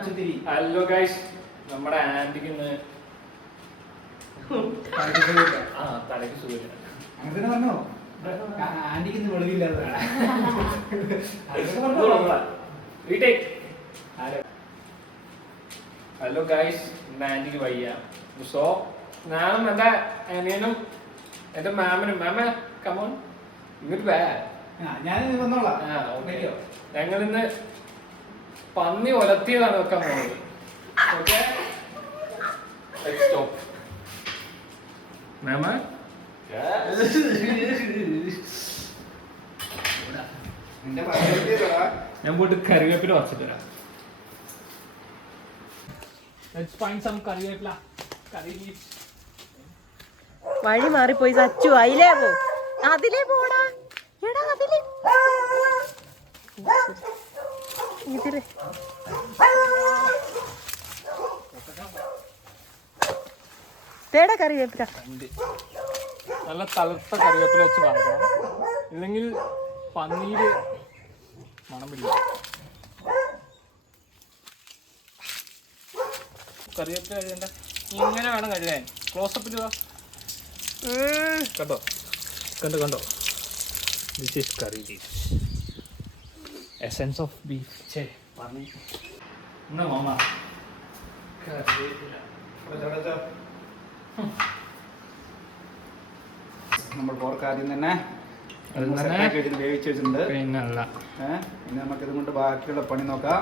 Hello guys, നമ്മുടെ ആന്റിക്ക് ഇന്ന് തലയ്ക്ക് സുഖമില്ല. അങ്ങനെ പറഞ്ഞോ, ആന്റിക്ക് ഇന്ന് വെളിവില്ലാതെ. ഹലോ ഗൈസ്, ഇന്ന് ആന്റിക്ക് വയ്യ. സോ ഞാനും എന്റെ അനിയനും എന്റെ മാമനും കമോൺ ഇങ്ങോട്ട് വേ. ഞാൻ വന്നോളാം. ഞങ്ങൾ ഇന്ന് പന്നി ഒലത്തിയതാണ് വെക്കാൻ പോകുന്നത്. ഓക്കെ, മാമ ഞാൻ പോയിട്ട് കറിവേപ്പില വച്ചിട്ട് വരാം. വഴി മാറിപ്പോയി സച്ചു. അതിലേ പോ, അതിലേ പോടാ. എടാ അതിലേ ഇതിലേ തേടാ കറിവേപ്പില. നല്ല തളുത്ത കറിവേപ്പില വെച്ച് വറക്കണം, ഇല്ലെങ്കിൽ പന്നീര് മണമില്ല. കറിവേപ്പില കഴിയണ്ട, ഇങ്ങനെ വേണം കഴുകാൻ. ക്ലോസപ്പിൽ കണ്ടോ കണ്ടോ കണ്ടോ, this is curry leaves, essence of beef. ചേ പന്നി എന്നാ മാമ കറിവേപ്പില. നമ്മൾ പോർക്ക് ആദ്യം തന്നെ വേവിച്ച് വെച്ചിട്ടുണ്ട്. പിന്നല്ല ഇനി നമുക്ക് ഇത് കൊണ്ട് ബാക്കിയുള്ള പണി നോക്കാം.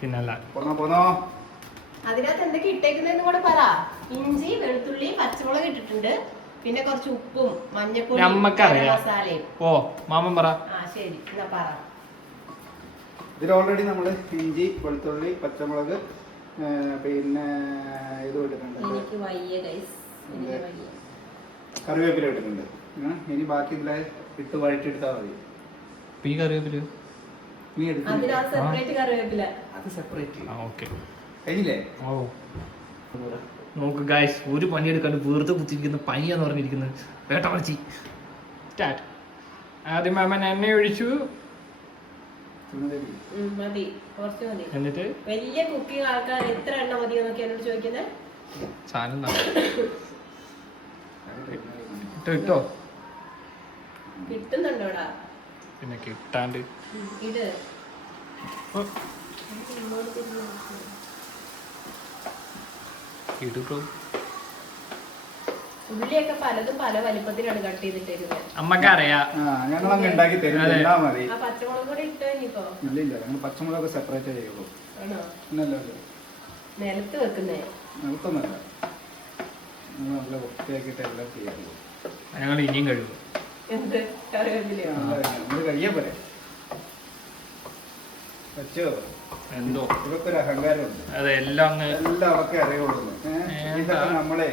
പിന്നല്ല പോന്നോ. അതിനകത്ത് എന്തൊക്കെ ഇട്ടേക്കുന്നതെന്ന് കൂടെ പറ. ഇഞ്ചി, വെളുത്തുള്ളി, പച്ചമുളക് ഇട്ടിട്ടുണ്ട്. പിന്നെ കുറച്ച് ഉപ്പും മഞ്ഞപ്പൊടി, മസാലയും. ഓ മാമൻ പറ. ശരി, എന്നാ പറ. ഇതിൽ ഓൾറെഡി നമ്മൾ ഇഞ്ചി, വെളുത്തുള്ളി, പച്ചമുളക്, പിന്നെ ഇത് ഇട്ടിട്ടുണ്ട്, കറിവേപ്പില ഇട്ടിട്ടുണ്ട്. ഇനി ബാക്കി ഇതിലെ ഇട്ട് വഴറ്റിയെടുത്താൽ മതി. ഈ കറിവേപ്പില നീ കറിവേപ്പില അത് സെപ്പറേറ്റ്. ഓക്കെ കഴിഞ്ഞില്ലേ? ഓ നോക്ക് ഗായ്സ്, ഒരു പണിയെടുക്കാണ്ട് വെറുതെ കുത്തിരിക്കുന്ന പനിയാന്ന് പറഞ്ഞിരിക്കുന്നത്. വേട്ട പറിച്ചി സ്റ്റാർട്ട്. ആദ്യം മാമൻ എണ്ണ ഒഴിച്ചു, മതി, കുറച്ച് മതി. എന്നിട്ട് വലിയ കുക്കിംഗ് ആൾക്കാർ എത്ര എണ്ണ മതിയോ എന്നൊക്കെ എന്നോട് ചോദിക്കുന്നത്. സാധനം ഇട്ടോ കിട്ടുന്നുണ്ടോടാ? പിന്നെ കിട്ടാണ്ട് ഇത് ഇടുട്ടോ. ഉള്ളിയൊക്കെ പലതും പല വലിപ്പത്തിലാണ് കട്ട് ചെയ്തിട്ടേക്കുന്നത്. അമ്മക്കറിയാ, ഞങ്ങളങ്ങ് ഉണ്ടാക്കി തരും. മതി. ആ പച്ചമുളക് കൂടെ ഇട്ടോ ഇനിയിപ്പോ? ഇല്ല, ഞങ്ങൾ പച്ചമുളക് സെപ്പറേറ്റ് ചെയ്യുള്ളൂ. ആണോ? നിലത്ത് വെക്കുന്നേ? നിലത്തൊന്നല്ല, നല്ല വൃത്തിയാക്കിയിട്ട് എല്ലാം ചെയ്യാറുള്ളൂ. ഞങ്ങൾ ഇനിയും കഴിവും. എന്ത് കറിവേപ്പിലയോ? നമ്മൾ കഴിയാൻ പോരെ വെച്ചോ. എന്തോ ഇതൊക്കെ ഒരു അഹങ്കാരമുണ്ട്. അതെ, എല്ലാം എല്ലാം അവർക്ക് അറിയുള്ളൂ. ഇതൊക്കെ നമ്മളെ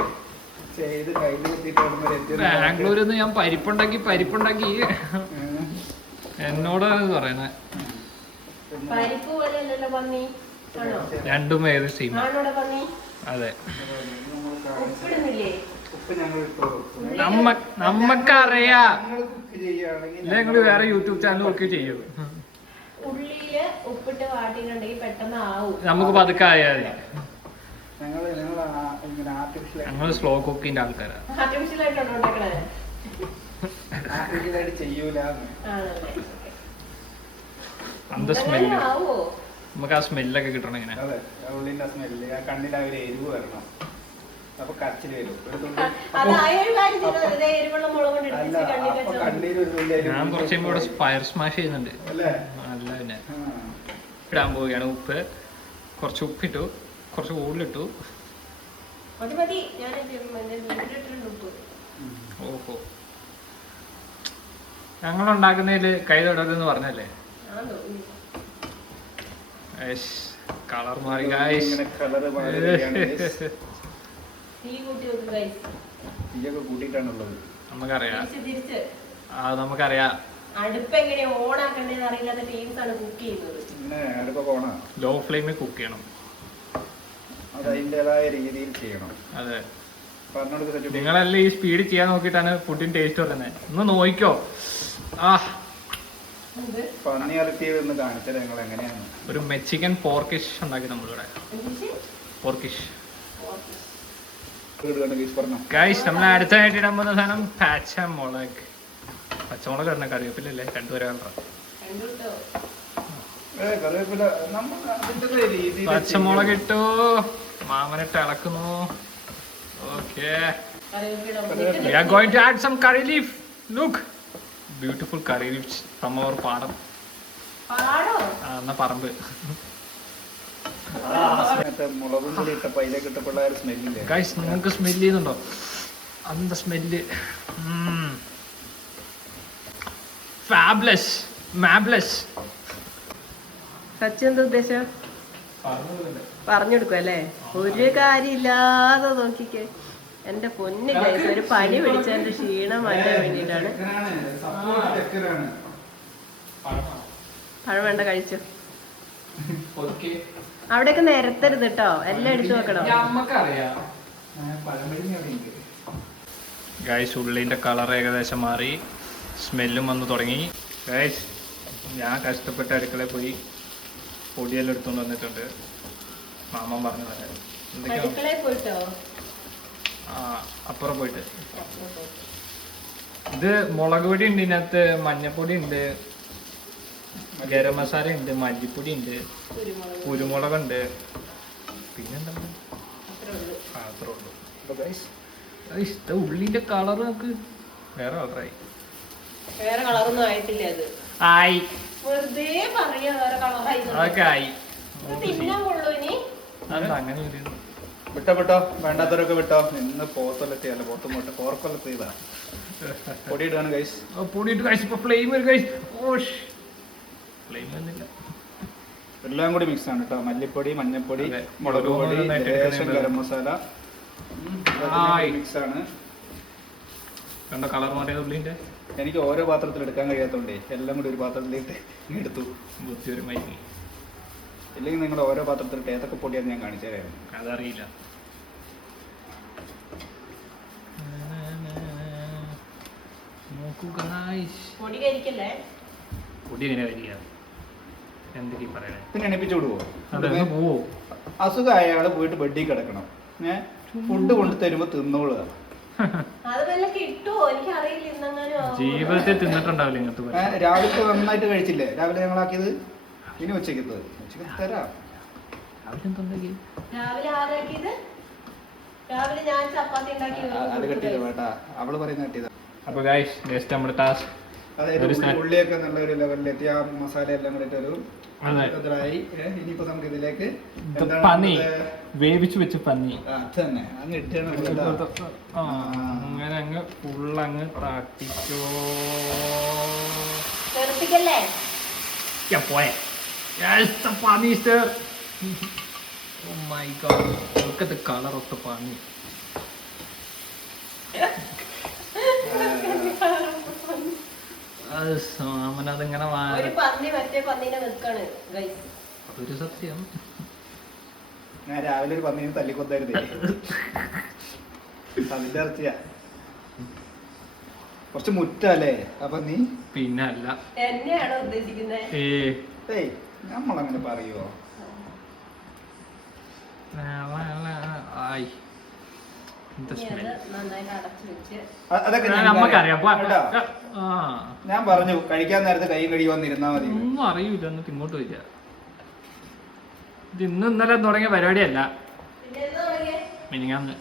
ചെയ്ത് കയ്യിൽ കുത്തിയിട്ട് ബാംഗ്ലൂരിൽ നിന്ന് ഞാൻ പരിപ്പുണ്ടാക്കി എന്നോടാണ് പറയണേ. പരിപ്പ് പോലെ അല്ലല്ലോ പന്നി. ആണോ? രണ്ടും ഏത് സെയിം. ആണോടെ പന്നി? അതെ. ഉപ്പിടുന്നില്ലേ? ഉപ്പ് ഞങ്ങൾ ഇട്ടോളൂ. നമ്മക്കറിയാ. കുക്ക് ചെയ്യുകയാണെങ്കിൽ ഞങ്ങള് വേറെ യൂട്യൂബ് ചാനൽ ഒക്കെ ചെയ്യും. ഉള്ളിയില് ഉപ്പിട്ട് വാട്ടിയിട്ടുണ്ടെങ്കിൽ പെട്ടെന്ന് ആവും. നമുക്ക് പതുക്കെ ആയാൽ മതി. ഞങ്ങൾ സ്ലോ കുക്കിന്റെ ആൾക്കാരാ. ആർട്ടിഫിഷ്യൽ ആയിട്ടാണോ ഉണ്ടാക്കണേ? ആർട്ടിഫിഷ്യലായിട്ട് ചെയ്യൂല. അന്ത സ്മെല്ല്, നമുക്ക് ആ സ്മെല്ലൊക്കെ കിട്ടണം. ഇങ്ങനെ അതെ, ഉള്ളിന്റെ സ്മെല്ല്, ആ കണ്ണിൽ ആ ഒരു എരിവ് വരണം. അപ്പൊ കച്ചിൽ വരും. ഞാൻ കുറച്ച് ഇവിടെ ഫയർ സ്മാഷ് ചെയ്യുന്നുണ്ട്. നല്ല പിന്നെ ഇടാൻ പോവുകയാണ്. ഉപ്പ്, കുറച്ച് ഉപ്പിട്ടു, കുറച്ച് കൂടുതലിട്ടു. ഓഹോ, ഞങ്ങൾ ഉണ്ടാക്കുന്നതിൽ കൈ തൊടരുതെന്ന് പറഞ്ഞല്ലേ? കളർ മാറി ഗായ്സ്. കൂട്ടിട്ടാണുള്ളത്. നമുക്കറിയാം, നമുക്കറിയാം. അടുപ്പ് എങ്ങനെയാ ഓൺ ആക്കണ്ടെന്ന് അറിയില്ലാത്ത ടീംസ് ആണ് കുക്ക് ചെയ്യുന്നത്. ലോ ഫ്ലെയിമിൽ കുക്ക് ചെയ്യണം. അത് അതിൻ്റെതായ രീതിയിൽ ചെയ്യണം. അതെ, നിങ്ങളെല്ലാം ഈ സ്പീഡ് ചെയ്യാൻ നോക്കിയിട്ടാണ് ഫുഡിന് ടേസ്റ്റ് വരുന്നത്. ഒന്ന് നോക്കിക്കോ. എന്ത്? പന്നി ഇറച്ചി ഒന്ന് കാണിച്ചാൽ ഞങ്ങൾ എങ്ങനെയാണ് ഒരു മെക്സിക്കൻ പോർക്കിഷ് ഉണ്ടാക്കി നമ്മളിവിടെ. എന്ത്? പോർക്കിഷ് പറഞ്ഞു. ഗൈസ് നമ്മൾ അടുത്തായിട്ട് ഇടാൻ പോകുന്ന സാധനം പച്ചമുളക്. പച്ചമുളക് ഇടണം, കറിവേപ്പിലല്ലേ, രണ്ടുപേരെ കളറാ. കണ്ടുട്ടോ? കറിവേപ്പില നമ്മൾ അതിന്റെ രീതി പച്ചമുളക് ഇട്ടു, മാമനിട്ട് ഇളക്കുന്നു. Okay, we are going to add some curry leaf. Look, beautiful curry leaves from our പാടം. പാടോ? എന്നാ പറമ്പ്. മുളകും കൂടി ഇട്ടപ്പോ അതിലേക്ക് ഇട്ടപ്പോൾ ആ ഒരു സ്മെല്ലില്ലേ ഗൈസ്, നിങ്ങൾക്ക് സ്മെല് ചെയ്യുന്നുണ്ടോ? അന്ത സ്മെല്ല്. ഫാബ്ലസ്, മാബ്ലസ്. സച്ചിൻ എന്താ ഉദ്ദേശം? പറഞ്ഞു കൊടുക്കും അല്ലേ? ഒരു കാര്യമില്ലാതെ നോക്കിക്കേ. എന്റെ പൊന്ന് ഗൈസ്, ഒരു പനി പിടിച്ചതിന്റെ ക്ഷീണം മാറ്റാൻ വേണ്ടിയിട്ടാണ്. പഴം വേണ്ട, കഴിച്ചു. അവിടെയൊക്കെ നിരത്തരുത് കേട്ടോ, എല്ലാം എടുത്തു വെക്കണം. ഗൈസ്, ഉള്ളിന്റെ കളർ ഏകദേശം മാറി, സ്മെല്ലും വന്ന് തുടങ്ങി. ഗൈസ്, ഞാൻ കഷ്ടപ്പെട്ട് അടുക്കളയിൽ പോയി പൊടിയെല്ലാം എടുത്തുകൊണ്ട് വന്നിട്ടുണ്ട്. മാമൻ പറഞ്ഞു തരാം എന്തൊക്കെയാണ്. അടുക്കളയിൽ പോയിട്ടോ? ആ, അപ്പുറം പോയിട്ട്. ഇത് മുളക് പൊടി ഉണ്ട്, ഇതിനകത്ത് മഞ്ഞപ്പൊടി ഉണ്ട്, ഗരം മസാല ഉണ്ട്, മല്ലിപ്പൊടി ഉണ്ട്, കുരുമുളകുണ്ട്, പിന്നെന്താ? അത്രേ ഉള്ളൂ. ഉള്ളിന്റെ കളർ നമുക്ക് വേറെ കളറായി. വേറെ കളറൊന്നും ആയിട്ടില്ല. അത് ആയി, വെറുതെ പറയാ വേറെ കളറായി. അതൊക്കെ ആയി. തിന്നാൻ കൊള്ളു ഇനി. അതെന്താ അങ്ങനെ ഒരു വിട്ടോ വേണ്ടാത്തവരൊക്കെ വിട്ടോ. ഇന്ന് പോത്തൊല്ലത്തിയല്ല, പോത്തും പോർക്കൊല്ലത്ത് ചെയ്താ പൊടി ഇടുകയാണ് ഗൈസ്. പൊടിയിട്ട് കഴിച്ചു. ഇപ്പൊ ഫ്ലെയിം ഒരു കഴിച്ചു. ഓഷ്, ഫ്ലെയിം ഒന്നുമില്ല. എല്ലാം കൂടി മിക്സ് ആണ് കേട്ടോ. മല്ലിപ്പൊടി, മഞ്ഞപ്പൊടി, അതെ. മുളക് പൊടി, നന്നായിട്ട് ലേശം എടുക്കുന്നുണ്ട്. ഗരം മസാല ആയി. മിക്സ് ആണ്. കണ്ടോ കളർ മാറിയത് ഉള്ളിന്റെ? എനിക്ക് ഓരോ പാത്രത്തിൽ എടുക്കാൻ കഴിയാത്തോണ്ടേ എല്ലാം കൂടി ഒരു പാത്രത്തിലിട്ട് എടുത്തു. ബുദ്ധി ഒരു മൈനി. ഇല്ലെങ്കിൽ നിങ്ങൾ ഓരോ പാത്രത്തിലിട്ട് ഏതൊക്കെ പൊടിയാണ് ഞാൻ കാണിച്ചു തരായിരുന്നു. അതറിയില്ല. നോക്കൂ ഗായ്സ്, പൊടി കരിക്കല്ലേ? പൊടി എങ്ങനെ വരിക? എന്തൊക്കെ പറയണേ? പിന്നെ എണിപ്പിച്ചു വിടുവോ? അതൊന്ന് പോവോ? അസുഖമായ ആള് പോയിട്ട് ബെഡിൽ കിടക്കണം. ഫുഡ് കൊണ്ട് തരുമ്പോ തിന്നോളുക. അത് വല്ല കിട്ടുവോ? എനിക്ക് അറിയില്ല. ഇന്നെങ്ങാനും ജീവിതത്തിൽ തിന്നിട്ടുണ്ടാവില്ല ഇങ്ങനത്തെ. രാവിലത്തെ നന്നായിട്ട് കഴിച്ചില്ലേ? രാവിലെ ഞങ്ങളാക്കിയത്. ഇനി ഉച്ചയ്ക്ക് തരാം. രാവിലെ ആരാക്കിയത്? രാവിലെ ഞാൻ ചപ്പാത്തി ഉണ്ടാക്കി. അത് കെട്ടിയത് വേട്ടാ, അവള് പറയുന്ന കെട്ടിയതാ. അപ്പൊ ഗൈസ്, നെക്സ്റ്റ് നമ്മുടെ ടാസ്ക് അതായത് ഉള്ളിയൊക്കെ നല്ല ഒരു ലെവലിലെത്തി ആ മസാല എല്ലാം കൂടി ഒരു ഇതായി. ഇനിയിപ്പോ നമുക്ക് ഇതിലേക്ക് പന്നി വേവിച്ചു വെച്ച് പന്നി തന്നെ അങ്ങ് ഇട്ടാണ്. അങ്ങനെ അങ്ങ് ഫുള്ളങ്ങ് തട്ടിച്ചോ. നിർത്തിക്കല്ലേ? പോയെ. Yes, the bunny is there. Oh my god, look at the color of the bunny. അവനതിങ്ങനെ ഒരു പന്നി മറ്റേ പന്നീനെ വെക്കാണ് ഗൈസ്. അതൊരു സത്യം. ഞാൻ രാവിലെ ഒരു പന്നീനെ തല്ലിക്കൊത്തായിരുന്നേ. അതിന്റെ ഇറച്ചിയാ. കുറച്ച് മുറ്റല്ലേ അപ്പൊ നീ? പിന്നെ അല്ല, എന്നെയാണോ ഉദ്ദേശിക്കുന്നത്? ഏയ് നമ്മളങ്ങനെ പറയുവോ? നന്നായിട്ട് അടച്ചു വെച്ച് അതൊക്കെ നമുക്കറിയാം. ഞാൻ പറഞ്ഞു കഴിക്കാൻ നേരത്തെ കൈ കഴുകി വന്നിരുന്നാ മതി. ഒന്നും അറിയില്ല, എന്നിട്ട് ഇങ്ങോട്ട് വരിക. ഇത് ഇന്ന് ഇന്നലെ തുടങ്ങിയ പരിപാടിയല്ല, മിനിങ്ങാന്ന്.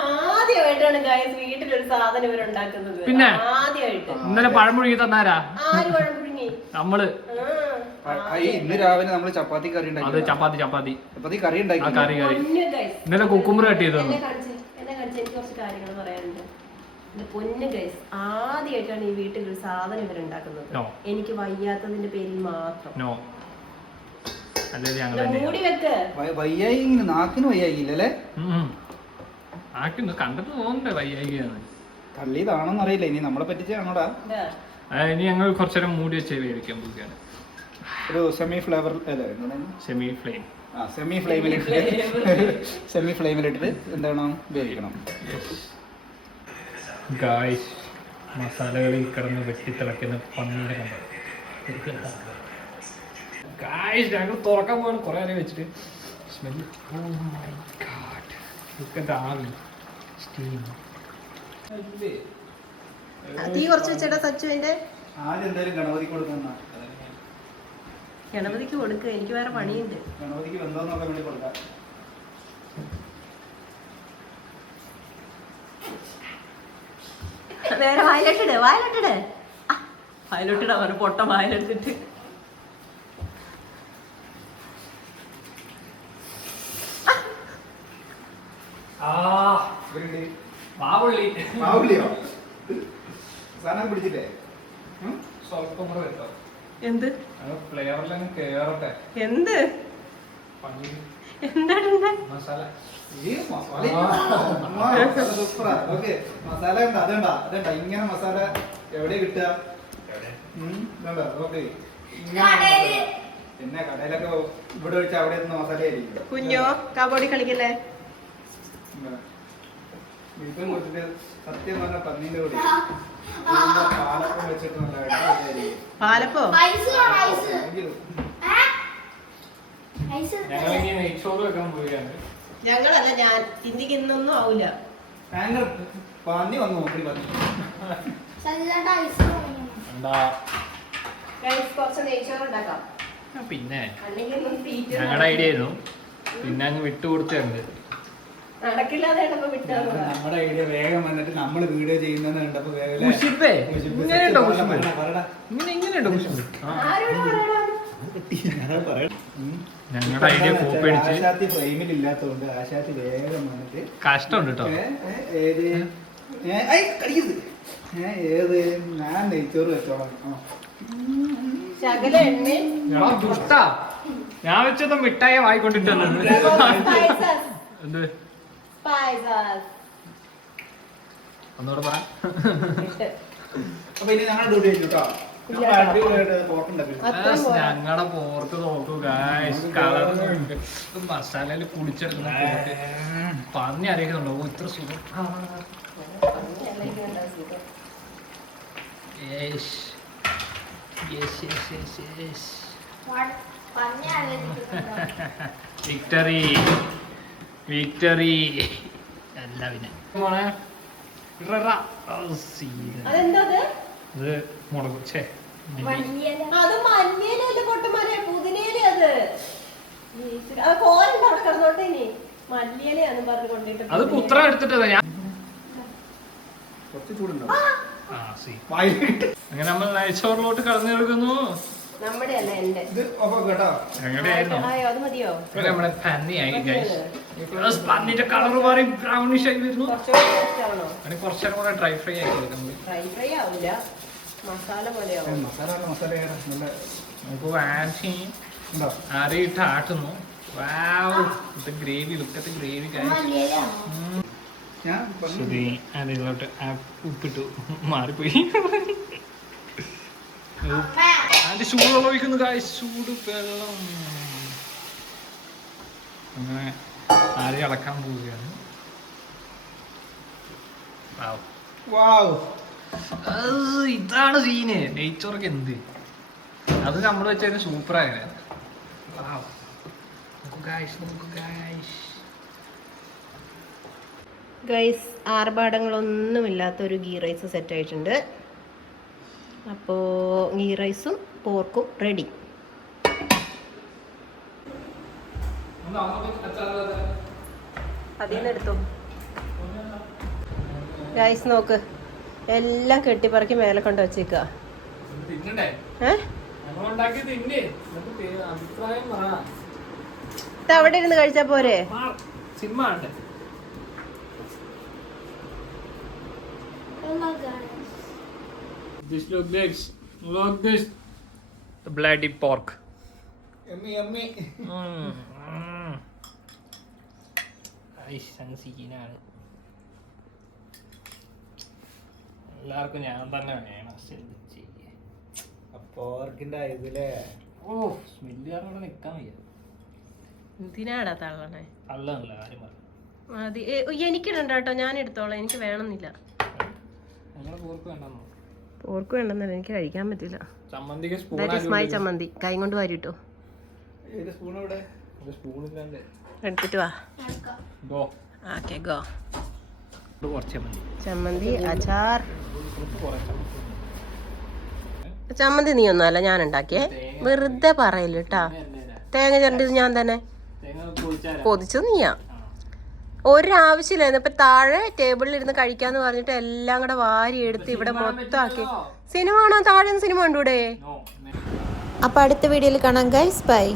ആദ്യമായിട്ടാണ് ഗൈസ് വീട്ടിലൊരു സാധനം ഇവരുണ്ടാക്കുന്നത്. പിന്നെ ആദ്യമായിട്ട്. ഇന്നലെ പഴം പുഴുങ്ങി തന്നാരാ? ആര് പഴം പുഴുങ്ങി? നമ്മള്. ഇന്ന് രാവിലെ നമ്മള് ചപ്പാത്തി കറി അത് ഉണ്ടാക്കി. ചപ്പാത്തി കറി ഉണ്ടാക്കി. കറി ഇന്നലെ കുക്കുമ്പർ കട്ട് ചെയ്തു. എന്നെ കാണിച്ച് എനിക്ക് കുറച്ച് കാര്യങ്ങൾ പറയാനുണ്ട്. പൊന്നു ഗൈസ്, ആദ്യമായിട്ടാണ് ഈ വീട്ടിൽ ഒരു സാധനം ഇവരുണ്ടാക്കുന്നത്. എനിക്ക് വയ്യാത്തതിന്റെ പേരിൽ മാത്രം. മൂടി വെക്ക്. വയ്യായി ഇങ്ങനെ നാക്കിന് വയ്യായില്ലേ? കണ്ടിട്ട് തോന്നണ്ടേ വയ്യായികയാണ്. തള്ളിയതാണോന്ന് അറിയില്ല. ഇനി നമ്മളെ പറ്റിച്ചാണോടാ? ഇനി ഞങ്ങൾ കുറച്ചേരം മൂടി വെച്ച് വേവിക്കാൻ പോവുകയാണ്. ഒരു സെമി ഫ്ലേവർ സെമി ഫ്ലെയിമിലിട്ടിട്ട് എന്താണ് വേവിക്കണം. ഗായ്സ്, മസാലകളിൽ കിടന്ന് വെട്ടിത്തിളയ്ക്കുന്ന പന്നീനെ കണ്ടത്. ഗായ്സ് ഞങ്ങൾ തുറക്കാൻ പോകാൻ കുറേ നേരം വെച്ചിട്ട് സ്മെല്ല്. ഓ മൈ ഗാഡ്, ഇതൊക്കെ ആവി സ്റ്റീം. തീ കുറച്ച് വെച്ചേട്ടാ സച്ചുവിന്റെ. ആദ്യം എന്തായാലും ഗണപതിക്ക് കൊടുക്കുന്ന ഗണപതിക്ക് കൊടുക്കുക, എനിക്ക് വേറെ പണിയുണ്ട്. ഗണപതിക്ക് ബന്ധം നോക്കാൻ വേണ്ടി കൊടുക്കാം. വേറെ വായിലോട്ടിട് വായിലോട്ടിടാ അവന് പൊട്ട വായിലെടുത്തിട്ട്. മാവുള്ളിയോ സാധനം പിടിച്ചില്ലേ? സ്വല്പം കൂടെ വെട്ടോ. എന്ത് ഫ്ലേവറിലങ്ങ് കേറട്ടെ. എന്ത് പനീർ എന്താ മസാല. ഈ മസാല സൂപ്പറാ. ഓക്കെ, മസാല ഉണ്ട്. അതണ്ട ഇങ്ങനെ മസാല എവിടെ കിട്ടുക? ഓക്കെ, പിന്നെ കടയിലൊക്കെ ഇവിടെ വെച്ച് അവിടെ എത്തുന്ന മസാല ആയിരിക്കും. കുഞ്ഞോ കബഡി കളിക്കല്ലേ? വീട്ടിൽ കൊടുത്തിട്ട് സത്യം പറഞ്ഞ പന്നീന്റെ കൂടി പാലപ്പം വെച്ചിട്ട് നല്ല അടിപൊളിയായിരിക്കും. പാലപ്പോ ഞങ്ങളിങ്ങനെ നെയ്ച്ചോറ് വെക്കാൻ പോവുകയാണ്. ഞങ്ങളല്ല, ഞാൻ ഇന്ത്യക്ക് ഇന്നൊന്നും ആവൂല. ഭയങ്കര പന്നി വന്നു നോക്കി പന്നി. എന്താ കുറച്ച് നെയ്ച്ചോറ് ഉണ്ടാക്കാം. പിന്നെ അല്ലെങ്കിൽ ഞങ്ങളുടെ ഐഡിയ ആയിരുന്നു, പിന്നെ അങ്ങ് വിട്ടുകൊടുത്തുണ്ട്. നടക്കില്ലാതെ വിട്ടാ നമ്മുടെ ഐഡിയ വേഗം വന്നിട്ട് നമ്മൾ വീഡിയോ ചെയ്യുന്നതെന്ന് കണ്ടപ്പോ വേഗം ഇങ്ങനെയുണ്ടോ ഇങ്ങനെയുണ്ടോ ഞങ്ങളുടെ ഐഡിയ കോപ്പി അടിച്ച്. ആശാത്തി ഫ്രെയിമിൽ ഇല്ലാത്തതുകൊണ്ട് ആശാത്തി വേഗം വന്നിട്ട് കഷ്ടമുണ്ട് കേട്ടോ. ഏത് കടിക്കരുത്. ഏത് ഞാൻ നെയ്ച്ചോറ് വെച്ചോളാം. ശകല എണ്ണയും എടാ ദുഷ്ടാ, ഞാൻ വെച്ചത് മിഠായി വായിക്കൊണ്ടിട്ടല്ലോ. എന്ത് ഒന്നുകൂടെ പറ. അപ്പൊ ഇനി ഞങ്ങളുടെ ഡ്യൂട്ടി കഴിഞ്ഞു കേട്ടോ. അടിപൊളിയായിട്ട് പോർക്കുണ്ടാക്കി. ഞങ്ങളുടെ പോർക്ക് നോക്കൂ ഗായ്സ്, കളർ മസാലയിൽ കുളിച്ചെടുക്കുന്ന പോർക്ക്. പറഞ്ഞ് അറിയിക്കുന്നുണ്ടോ ഇത്ര സുഖം? വിക്ടറി വിക്ടറി അല്ല പിന്നെ ഇത് മുളക്. ഛേ, അത് മഞ്ഞയിലല്ലേ പൊട്ടുമാരെ, പുതിനയില. അത് കോലുണ്ട് അവിടെ കിടന്നോട്ടെ. ഇനി മല്ലിയിലയാന്ന് പറഞ്ഞു കൊണ്ടിട്ട് അത് പുത്രം എടുത്തിട്ടതാ ഞാൻ. കുറച്ച് ചൂടുണ്ടോ? അങ്ങനെ നമ്മൾ നെയ്ച്ചോറിലോട്ട് കടന്നു കൊടുക്കുന്നു. നമ്മുടെ അല്ല എന്റെ. ഇത് ഓഫ് കേട്ടോ. ഞങ്ങളുടെ ആയിരുന്നു. അത് മതിയോ? നമ്മുടെ പന്നിയായി ഗൈസ്. പന്നിന്റെ കളർ മാറി ബ്രൗണിഷ് ആയി വരുന്നു. അതിന് കുറച്ചും കൂടെ ഡ്രൈ ഫ്രൈ ആക്കി എടുക്കുന്നത്. ഡ്രൈ ഫ്രൈ ആവില്ല, മസാല പോലെയാവും. മസാല നല്ല നമുക്ക് വാശി ആറിയിട്ട് ആട്ടുന്നു. വാവ്, ഇത് ഗ്രേവി, ലുക്കത്തെ ഗ്രേവി ഗൈസ്. അതിലോട്ട് ഉപ്പിട്ടു, മാറിപ്പോയി. അതിന്റെ ചൂടുവെള്ളം ഒഴിക്കുന്നു ഗൈസ്, ചൂട് വെള്ളം. അങ്ങനെ ആരി അളക്കാൻ പോവുകയാണ്. ഇതാണ് സീന്. നെയ്ച്ചോറൊക്കെ എന്ത് അത് നമ്മൾ വെച്ചാൽ സൂപ്പറായ. ഗൈസ്, ആർഭാടങ്ങളൊന്നുമില്ലാത്തൊരു ഗീ റൈസ് സെറ്റ് ആയിട്ടുണ്ട്. അപ്പോൾ ഗീ റൈസും പോർക്കും റെഡി. അതിൽ നിന്ന് എടുത്തു ഗൈസ്, നോക്ക്, എല്ലാം കെട്ടിപ്പറക്കി മേലെ കൊണ്ട് വെച്ചേക്കുക. അവിടെ ഇരുന്ന് കഴിച്ചാ പോരെ? bloody pork. Yummy, yummy. സീനാണ്. എല്ലാവർക്കും ഞാൻ തന്നെ വേണം. പോർക്കിന്റെ ഇതിലെ സ്മെല്ല് കാരണം ഇവിടെ നിൽക്കാൻ വയ്യ. എന്തിനാടാ തള്ളണേ? അല്ലല്ല ആരും പറഞ്ഞു. എനിക്കിടണ്ട കേട്ടോ, ഞാൻ എടുത്തോളാം, എനിക്ക് വേണമെന്നില്ല. നിങ്ങളെ പോർക്ക് വേണ്ടെന്നോ? പോർക്ക് വേണ്ടെന്നല്ല, എനിക്ക് കഴിക്കാൻ പറ്റില്ല. ചമ്മന്തിക്ക് സ്പൂൺ ദാറ്റ് ഈസ് മൈ ചമ്മന്തി. കൈ കൊണ്ട് വാരിട്ടോ. ഏത് സ്പൂൺ ഇവിടെ? സ്പൂണില്ലാണ്ട് എടുത്തിട്ട് വാ. Go okay go. കുറച്ച് ചമ്മന്തി. ചമ്മന്തി, അച്ചാർ. കുറച്ച് ചമ്മന്തി നീ ഒന്നുമല്ല, ഞാൻ ഉണ്ടാക്കിയേ. വെറുതെ പറയില്ല കേട്ടാ. തേങ്ങ ചിരണ്ടിയത് ഞാൻ തന്നെ. പൊതിച്ചത് നീയാ. ഒരാവശ്യമില്ലായിരുന്നു. ഇപ്പൊ താഴെ ടേബിളിൽ ഇരുന്ന് കഴിക്കാന്ന് പറഞ്ഞിട്ട് എല്ലാം കൂടെ വാരി എടുത്ത് ഇവിടെ മൊത്തമാക്കി. സിനിമ കാണാൻ താഴെ സിനിമ കണ്ടൂടെ? അപ്പൊ അടുത്ത വീഡിയോയിൽ കാണാം ഗൈസ്. ബൈ.